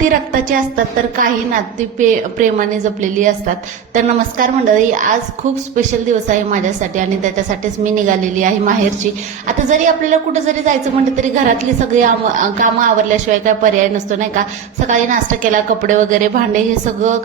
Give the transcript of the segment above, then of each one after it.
नाती रक्ताची असतात तर काही नाती प्रेमाने जपलेली असतात. तर नमस्कार मंडळी, आज खूप स्पेशल दिवस आहे माझ्यासाठी आणि त्याच्यासाठीच मी निघालेली आहे माहेरची. आता जरी आपल्याला कुठं जरी जायचं म्हटलं तरी घरातली सगळी कामं आवरल्याशिवाय काय पर्याय नसतो नाही का. सकाळी नाश्ता केला, कपडे वगैरे भांडे हे सगळं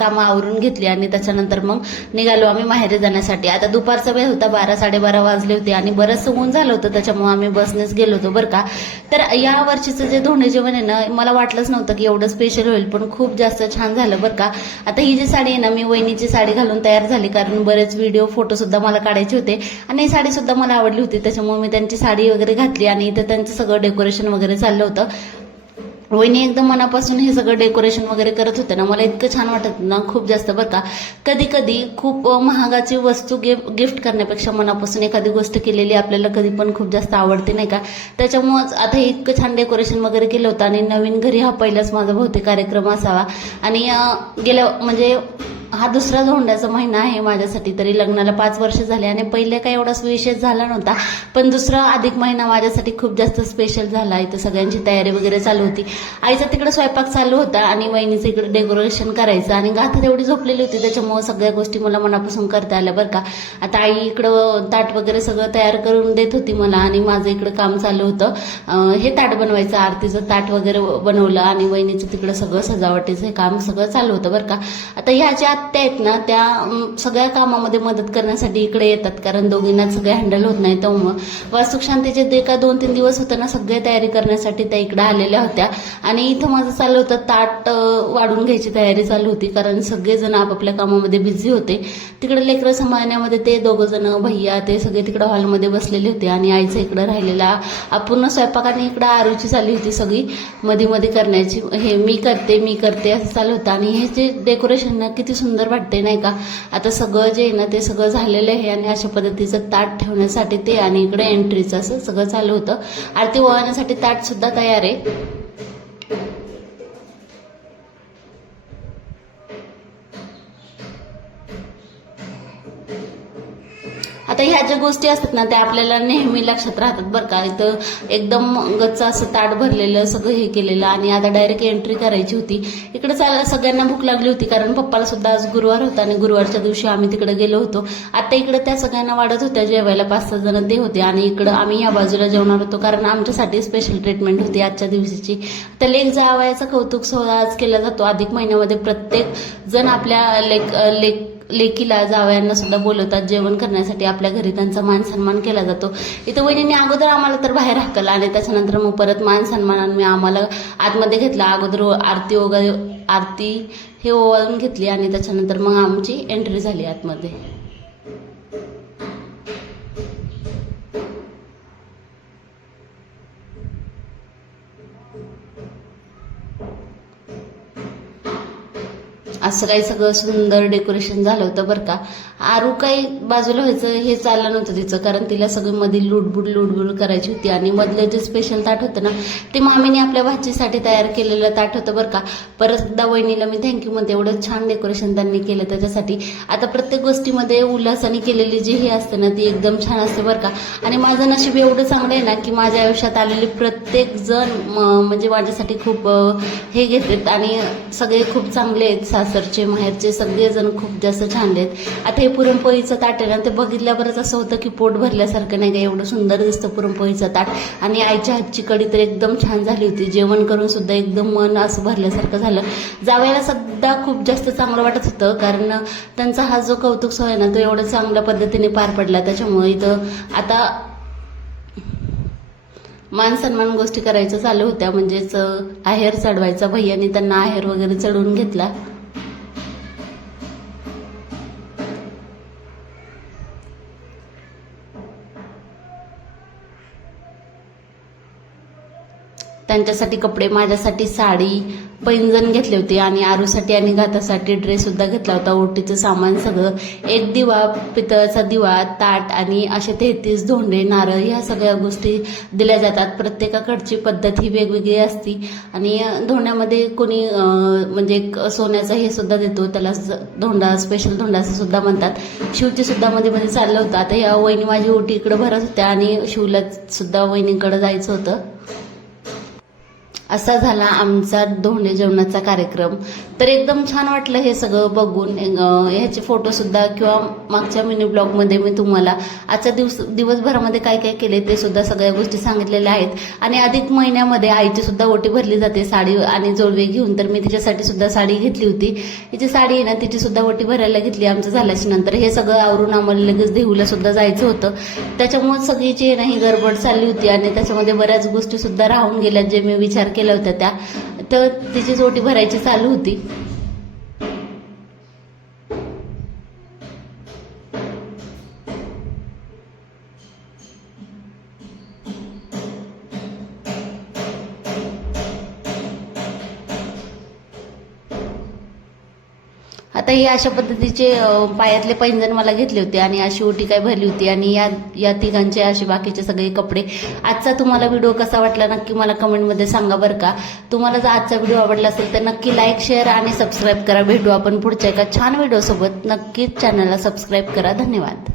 कामं आवरून घेतली आणि त्याच्यानंतर मग निघालो आम्ही माहेरी जाण्यासाठी. आता दुपारचा वेळ होता, 12-12:30 वाजले होते आणि बरंच ऊन झालं होतं, त्याच्यामुळे आम्ही बसनेच गेलो होतो बरं का. तर या वर्षीचं जे धोंडे जेवण आहे ना, मला वाटलंच नव्हतं की एवढं स्पेशल होईल, पण खूप जास्त छान झालं बरं का. आता ही जी साडी आहे ना, मी वहिनीची साडी घालून तयार झाली, कारण बरेच व्हिडिओ फोटो सुद्धा मला काढायचे होते आणि ही साडी सुद्धा मला आवडली होती, त्याच्यामुळे मी त्यांची साडी वगैरे घातली आणि इथं त्यांचं सगळं डेकोरेशन वगैरे चाललं होतं. वहिनी एकदम मनापासून हे सगळं डेकोरेशन वगैरे करत होते ना, मला इतकं छान वाटत ना खूप जास्त बरं का. कधी कधी खूप महागाची वस्तू गिफ्ट करण्यापेक्षा मनापासून एखादी गोष्ट केलेली आपल्याला कधी पण खूप जास्त आवडते नाही का. त्याच्यामुळेच आता हे इतकं छान डेकोरेशन वगैरे केलं होतं आणि नवीन घरी हा पहिलाच माझा बहुतेक कार्यक्रम असावा आणि गेल्या म्हणजे हा दुसरा धोंड्याचा महिना आहे माझ्यासाठी. तरी लग्नाला 5 वर्ष झाले आणि पहिले काही एवढा विशेष झाला नव्हता, पण दुसरा अधिक महिना माझ्यासाठी खूप जास्त स्पेशल झाला. इथं सगळ्यांची तयारी वगैरे चालू होती. आईचा तिकडे स्वयंपाक चालू होता आणि वहिनीचं इकडे डेकोरेशन करायचं आणि गाथा तेवढी झोपलेली होती, त्याच्यामुळे सगळ्या गोष्टी मला मनापासून करता आल्या बरं का. आता आई इकडं ताट वगैरे सगळं तयार करून देत होती मला आणि माझं इकडं काम चालू होतं. हे ताट बनवायचं, आरतीचं ताट वगैरे बनवलं आणि वहिनीचं तिकडं सगळं सजावटीचं काम सगळं चालू होतं बरं का. आता ह्या ज्या आत्या आहेत ना, त्या सगळ्या कामामध्ये मदत करण्यासाठी इकडे येतात, कारण दोघींना सगळे हँडल होत नाही. त्यामुळं वास्तुक शांतीचे जे का 2-3 दिवस होते ना, सगळे तयारी करण्यासाठी त्या इकडे आलेल्या होत्या आणि इथं माझं चालू होतं ताट वाढून घ्यायची तयारी चालू होती, कारण सगळेजण आपापल्या कामामध्ये बिझी होते. तिकडे लेकरं सांभाळण्यामध्ये ते 2 जण भैया ते सगळे तिकडे हॉलमध्ये बसलेले होते आणि आईचं इकडं राहिलेला अपूर्ण स्वयंपाक आणि इकडं आरूची चालली होती सगळी मध्ये मध्ये करण्याची, हे मी करते असं चालू होतं. आणि हे जे डेकोरेशन ना किती सुंदर वाटते नाही का. आता सगळं जे आहे ना ते सगळं झालेलं आहे आणि अशा पद्धतीचं ताट ठेवण्यासाठी ते आणि इकडे एंट्रीचं असं सगळं चालू होतं. आरती ओवाळण्यासाठी ताट सुद्धा तयार आहे. आता ह्या ज्या गोष्टी असतात ना त्या आपल्याला नेहमी लक्षात राहतात बरं का. इथं एकदम गच्च असं ताट भरलेलं सगळं हे केलेलं आणि आता डायरेक्ट एंट्री करायची होती. इकडे सगळ्यांना भूक लागली होती, कारण पप्पाला सुद्धा आज गुरुवार होता आणि गुरुवारच्या दिवशी आम्ही तिकडे गेलो होतो. आता इकडे त्या सगळ्यांना वाढत होत्या जेवायला, 5-6 जण ते होते आणि इकडं आम्ही या बाजूला जेवणार होतो, कारण आमच्यासाठी स्पेशल ट्रीटमेंट होती आजच्या दिवशीची. तर लेक जावयाचा कौतुक सोहळा आज केला जातो अधिक महिन्यामध्ये. प्रत्येक जण आपल्या लेकीला जावयांना सुद्धा बोलवतात जेवण करण्यासाठी, आपल्या घरी त्यांचा मान सन्मान केला जातो. इथं वहिनीने अगोदर आम्हाला तर बाहेर हाकलं आणि त्याच्यानंतर मग परत मान सन्मानाने आम्हाला आतमध्ये घेतला. अगोदर आरती हे ओवाळून घेतली आणि त्याच्यानंतर मग आमची एंट्री झाली आतमध्ये. असं काही सगळं सुंदर डेकोरेशन झालं होतं बरं का. आरू काही बाजूला व्हायचं हे चाललं नव्हतं तिचं, कारण तिला सगळी मध्ये लुडबुड करायची होती आणि मधलं जे स्पेशल ताट होतं ना ते मामीने आपल्या भाचीसाठी तयार केलेलं ताट होतं बरं का. परत सुद्धा वहिनीला मी थँक्यू म्हणते, एवढं छान डेकोरेशन त्यांनी केलं त्याच्यासाठी. आता प्रत्येक गोष्टीमध्ये उल्हासाने केलेली जी हे असते ना ती एकदम छान असते बरं का. आणि माझं नशीब एवढं चांगलं आहे ना की माझ्या आयुष्यात आलेले प्रत्येक जण म्हणजे माझ्यासाठी खूप हे घेतात आणि सगळे खूप चांगले आहेत. सासरचे माहेरचे सगळेजण खूप जास्त छान आहेत. आता हे पुरणपोळीचं ताट आहे ना, ते बघितल्यावरच असं होतं की पोट भरल्यासारखं नाही का, एवढं सुंदर दिसतं पुरणपोळीचं ताट. आणि आईच्या हातची कढी तर एकदम छान झाली होती. जेवण करून सुद्धा एकदम मन असं भरल्यासारखं झालं. जावयाला सुद्धा खूप जास्त चांगलं वाटत होतं, कारण त्यांचा हा जो कौतुक सोहळा आहे ना तो एवढ्या चांगल्या पद्धतीने पार पडला. त्याच्यामुळे इथं आता मान सन्मान गोष्टी करायच्या चालू होत्या, म्हणजेच आहेर चढवायचा. भैयानी त्यांना आहेर वगैरे चढवून घेतला. त्यांच्यासाठी कपडे, माझ्यासाठी साडी, पैंजण घेतले होते आणि आरूसाठी आणि गातासाठी ड्रेस सुद्धा घेतला होता. ओटीचं सामान सगळं, एक दिवा, पितळाचा दिवा, ताट आणि असे 33 धोंडे, नारळ, ह्या सगळ्या गोष्टी दिल्या जातात. प्रत्येकाकडची पद्धत ही वेगवेगळी असती आणि धोंड्यामध्ये कोणी म्हणजे सोन्याचं हे सुद्धा देतो, त्याला धोंडा, स्पेशल धोंडा असं सुद्धा म्हणतात. शिवची सुद्धा मध्ये मध्ये चाललं होतं. आता या वहिनी माझी ओटी इकडे भरत होत्या आणि शिवला सुद्धा वहिनीकडे जायचं होतं. असा झाला आमचा धोंडे जेवणाचा कार्यक्रम. तर एकदम छान वाटलं हे सगळं बघून. ह्याचे फोटो सुद्धा किंवा मागच्या मिनी ब्लॉग मध्ये मी तुम्हाला आजच्या दिवसभरामध्ये काय काय केले ते सुद्धा सगळ्या गोष्टी सांगितलेल्या आहेत. आणि अधिक महिन्यामध्ये आईची सुद्धा ओटी भरली जाते साडी आणि जोडवे घेऊन. तर मी तिच्यासाठी सुद्धा साडी घेतली होती. तिची साडी आहे ना, तिची सुद्धा ओटी भरायला घेतली. आमचं झाल्याच्या नंतर हे सगळं आवरून आम्हाला लगेच देहूला सुद्धा जायचं होतं. त्याच्यामुळे सगळीची ना ही गडबड चालली होती आणि त्याच्यामध्ये बऱ्याच गोष्टी सुद्धा राहून गेल्या जे मी विचार केल्या होत्या त्या. तर तिची ओटी भरायची चालू होती. आता ही अशा पद्धतीचे पायातले पैंजण मला घेतले होते आणि अशी ओटी काय भरली होती. आणि या तिघांचे असे बाकीचे सगळे कपडे. आजचा तुम्हाला व्हिडिओ कसा वाटला नक्की मला कमेंटमध्ये सांगा बरं का. तुम्हाला जर आजचा व्हिडिओ आवडला असेल तर नक्की लाईक, शेअर आणि सबस्क्राईब करा. भेटू आपण पुढच्या एका छान व्हिडिओ सोबत. नक्कीच चॅनलला सबस्क्राईब करा. धन्यवाद.